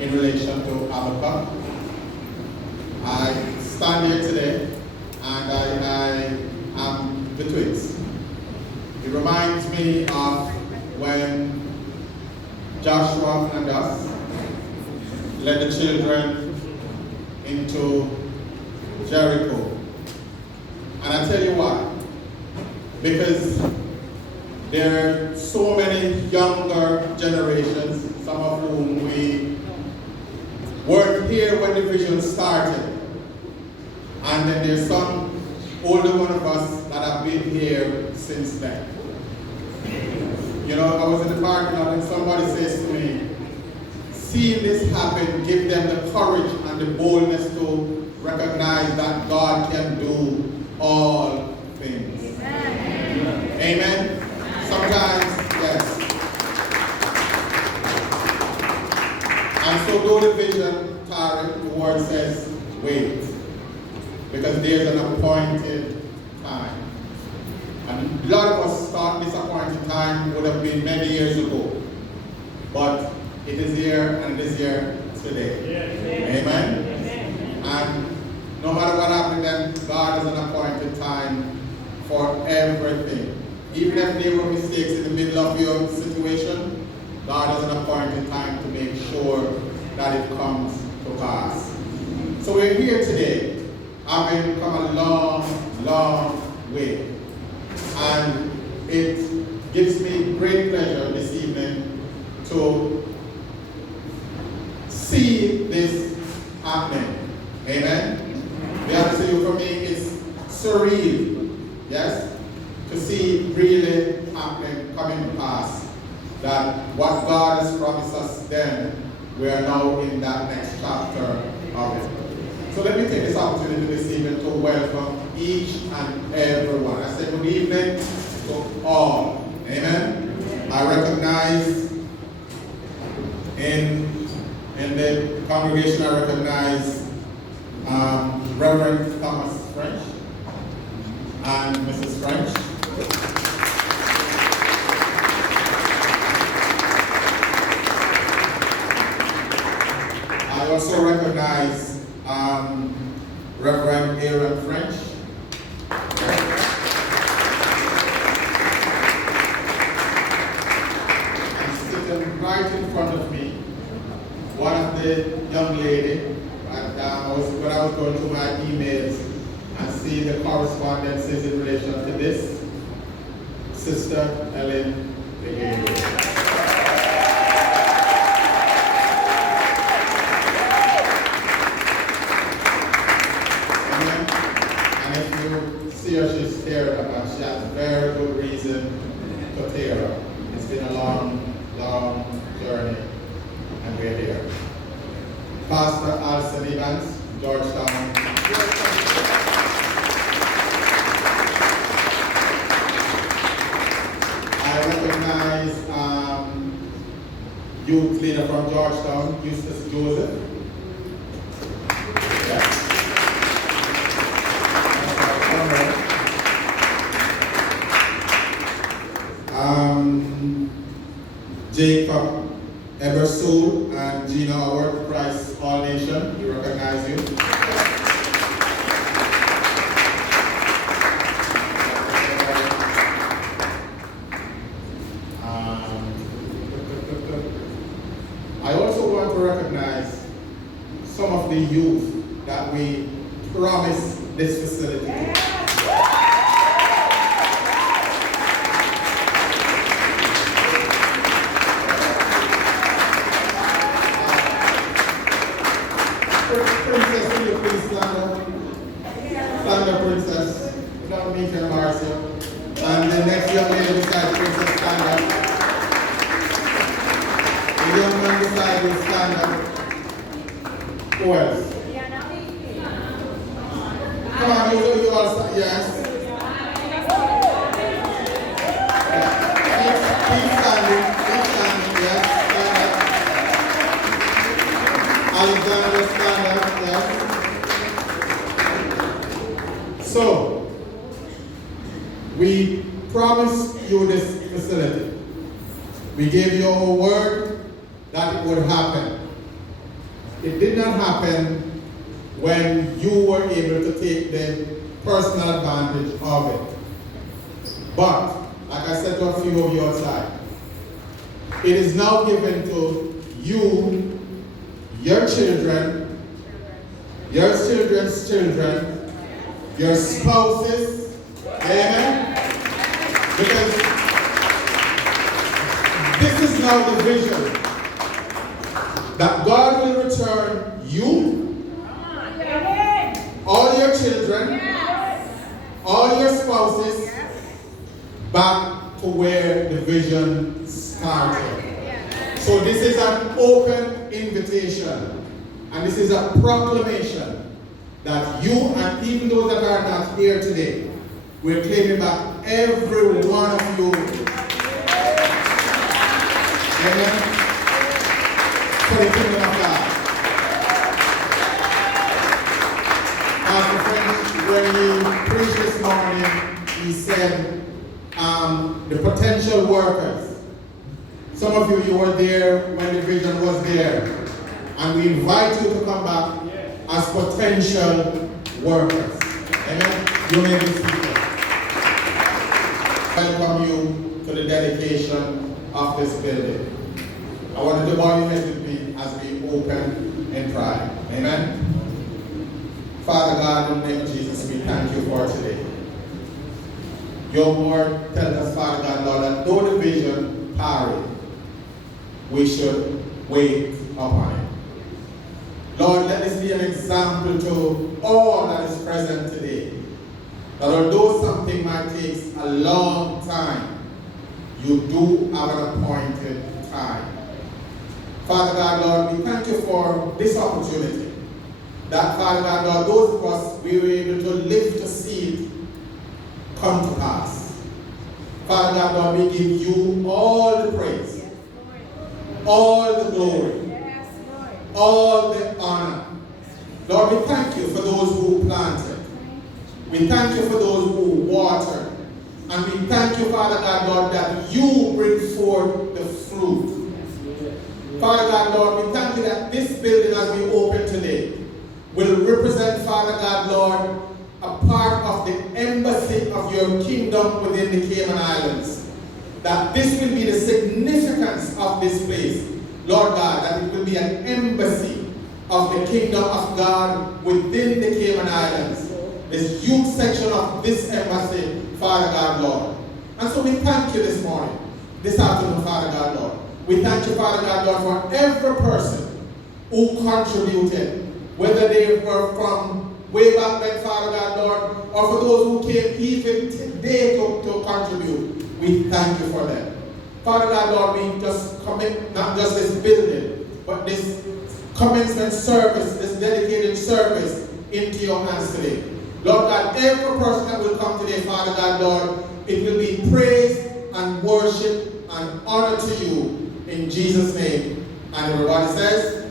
in relation to Habakkuk. I stand here today and I am the twins. It reminds me of when Joshua and us led the children into Jericho. And I tell you why. Because there are so many younger generations, some of whom we weren't here when the vision started. And then there's some older one of us that have been here since then. You know, I was in the parking lot and somebody says to me, seeing this happen, give them the courage and the boldness to recognize that God can do all things. Amen. Amen. Sometimes, yes. And so though the vision, Tarek, the word says, wait. Because there's an appointed time. And a lot of us thought this appointed time would have been many years ago. But it is here and it is here today. Yes. Amen? Amen. And no matter what happens, then God has an appointed time for everything. Even if there were mistakes in the middle of your situation, God has an appointed time to make sure that it comes to pass. So we're here today, having come a long, long way. And it gives me great pleasure this evening to see this happening. Amen? The answer for me is surreal. Yes? To see really happening, coming to pass. That what God has promised us then, we are now in that next chapter of it. So let me take this opportunity this evening to welcome each and every one. I say good evening to all. Amen? I recognize in the congregation, I recognize Reverend Thomas French and Mrs. French. I also recognize Reverend Aaron French. And sitting right in front of me, one of the young lady, and when I was going through my emails and see the correspondences in relation to this, Sister Ellen Begay. See her, she's tearing up. She has very good reason to tear up. It's been a long, long journey, and we're here. Pastor Alison Evans, Georgetown. I recognize youth leader from Georgetown, Eustace Joseph. Jacob Ebersoul and Gina Howard, Christ All Nation, we recognize you. I also want to recognize some of the youth that we promised this facility to. Princess, will you please stand up? Stand up, Princess. You don't mean to embarrass you. And the next young lady beside Princess, stand up. The young man beside you, stand up. Who else? Come on, you all stand. Yes. Keep standing. Keep standing. Yes. Alexander, stand up, yes. So, we promised you this facility. We gave you our word that it would happen. it did not happen when you were able to take the personal advantage of it. But, like I said to a few of you outside, it is now given to you, your children, your children's children, your spouses, amen? Because this is now the vision that God will return you, all your children, all your spouses, back to where the vision started. So this is an open invitation, and this is a proclamation that you and even those that are not here today, we're claiming back every one of you. Amen. For the kingdom of God. Pastor French, when he preached this morning, he said, the potential workers. Some of you, you were there when the vision was there. And we invite you to come back as potential workers. Amen. You may be seated. Welcome you to the dedication of this building. I want you to bow your heads with me as we open in prayer. Amen. Father God, in the name of Jesus, we thank you for today. Your word tells us, Father God, Lord, that though the vision tarry, we should wait upon it. Lord, let this be an example to all that is present today, that although something might take a long time, you do have an appointed time. Father God, Lord, we thank you for this opportunity. That, Father God, Lord, those of us, we were able to live to see it come to pass. Father God, Lord, we give you all the praise, all the glory, all the honor. Lord, we thank you for those who planted. We thank you for those who watered. And we thank you, Father God, Lord, that you bring forth the fruit. Father God, Lord, we thank you that this building as we open today will represent, Father God, Lord, a part of the embassy of your kingdom within the Cayman Islands. That this will be the significance of this place, Lord God, that it will be an embassy of the kingdom of God within the Cayman Islands. This youth section of this embassy, Father God, Lord. And so we thank you this morning, this afternoon, Father God, Lord. We thank you, Father God, Lord, for every person who contributed, whether they were from way back then, Father God, Lord, or for those who came even today to contribute. We thank you for them. Father God, Lord, we just commit not just this building, but this commencement service, this dedicated service into your hands today. Lord God, every person that will come today, Father God, Lord, it will be praise and worship and honor to you in Jesus' name. And everybody says,